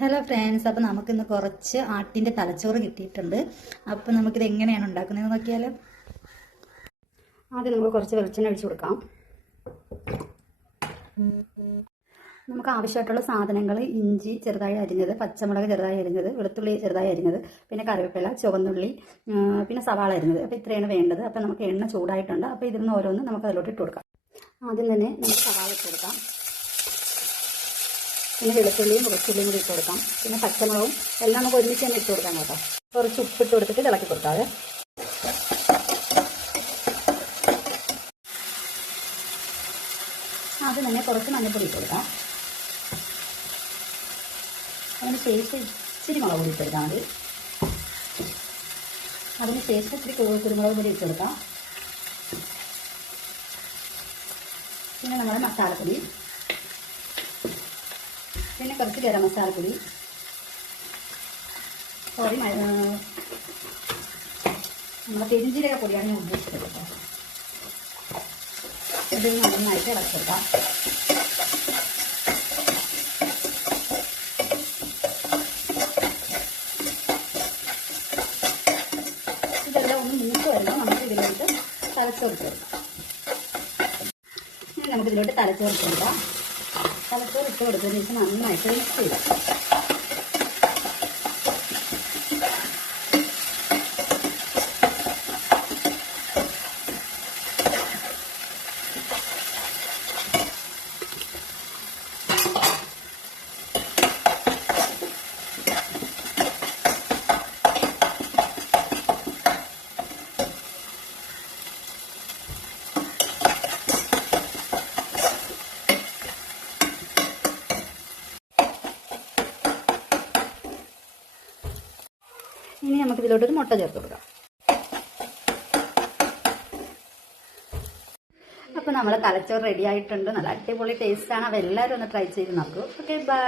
Hello friends, അപ്പോൾ നമുക്കിന്ന് കുറച്ച് ആട്ടിൻ്റെ തലച്ചോറ് കിട്ടിയിട്ടുണ്ട്. അപ്പോൾ നമുക്കിത് എങ്ങനെയാണ് ഉണ്ടാക്കുന്നതെന്ന് നോക്കിയാലോ. ആദ്യം നമുക്ക് കുറച്ച് വെളിച്ചെണ്ണ ഒഴിച്ച് കൊടുക്കാം. നമുക്ക് ആവശ്യമായിട്ടുള്ള സാധനങ്ങൾ: ഇഞ്ചി ചെറുതായി അരിഞ്ഞത്, പച്ചമുളക് ചെറുതായി അരിഞ്ഞത്, വെളുത്തുള്ളി ചെറുതായി അരിഞ്ഞത്, പിന്നെ കറിവേപ്പില, ചുവന്നുള്ളി, പിന്നെ സവാള അരിഞ്ഞത്. അപ്പോൾ ഇത്രയാണ് വേണ്ടത്. അപ്പോൾ നമുക്ക് എണ്ണ ചൂടായിട്ടുണ്ട്. അപ്പോൾ ഇതിൽ നിന്ന് ഓരോന്ന് നമുക്ക് അതിലോട്ട് ഇട്ട് കൊടുക്കാം. ആദ്യം തന്നെ നമുക്ക് സവാള ഇട്ട് കൊടുക്കാം. പിന്നെ വെളുത്തുള്ളിയും കുറച്ചുള്ളിയും കൂടി ഇട്ട് കൊടുക്കാം. പിന്നെ പച്ചമുളകും എല്ലാം നമുക്ക് ഒരുമിച്ച് തന്നെ ഇട്ട് കൊടുക്കാം കേട്ടോ. കുറച്ച് ഉപ്പിട്ട് കൊടുത്തിട്ട് ഇളക്കി കൊടുക്കാതെ. ആദ്യം തന്നെ കുറച്ച് മഞ്ഞൾപ്പൊടി ഇട്ട് കൊടുക്കാം. അതിന് ശേഷം ഇച്ചിരി മുളക് പൊടി ഇട്ട് കൊടുത്താൽ മതി. അതിന് ശേഷം ഇച്ചിരി കുരുമുളക് പൊടി ഇട്ട് കൊടുക്കാം. പിന്നെ നമ്മൾ മസാലപ്പൊടി, പിന്നെ കുറച്ച് ഗരം മസാലപ്പൊടി, നമ്മളെ പെരിഞ്ചീരക പൊടിയാണ് ഞാൻ ഉദ്ദേശിച്ചത് കേട്ടോ. ഇത് നന്നായിട്ട് ഇളക്കി കൊടുക്കാം. ഇതെല്ലാം ഒന്ന് മൂത്ത് വരുമ്പോൾ നമുക്ക് ഇതിലോട്ട് തലച്ചോറ് ഇട്ട് കൊടുക്കാം. ഇനി നമുക്കിതിലോട്ട് തലച്ചോറ് ഇട്ട് കൊടുക്കാം. തലച്ചോറ് ഇട്ട് കൊടുത്തതിന് ശേഷം നന്നായിട്ട് മിക്സ് ചെയ്യാം. ഇനി നമുക്ക് ഇതിലോട്ടൊരു മുട്ട ചേർത്ത് കൊടുക്കാം. അപ്പോൾ നമ്മളെ തലച്ചോറ് റെഡി ആയിട്ടുണ്ട്. നല്ല അടിപൊളി ടേസ്റ്റാണ്. അപ്പോൾ എല്ലാവരും ഒന്ന് ട്രൈ ചെയ്ത് നോക്കൂ. Okay, by.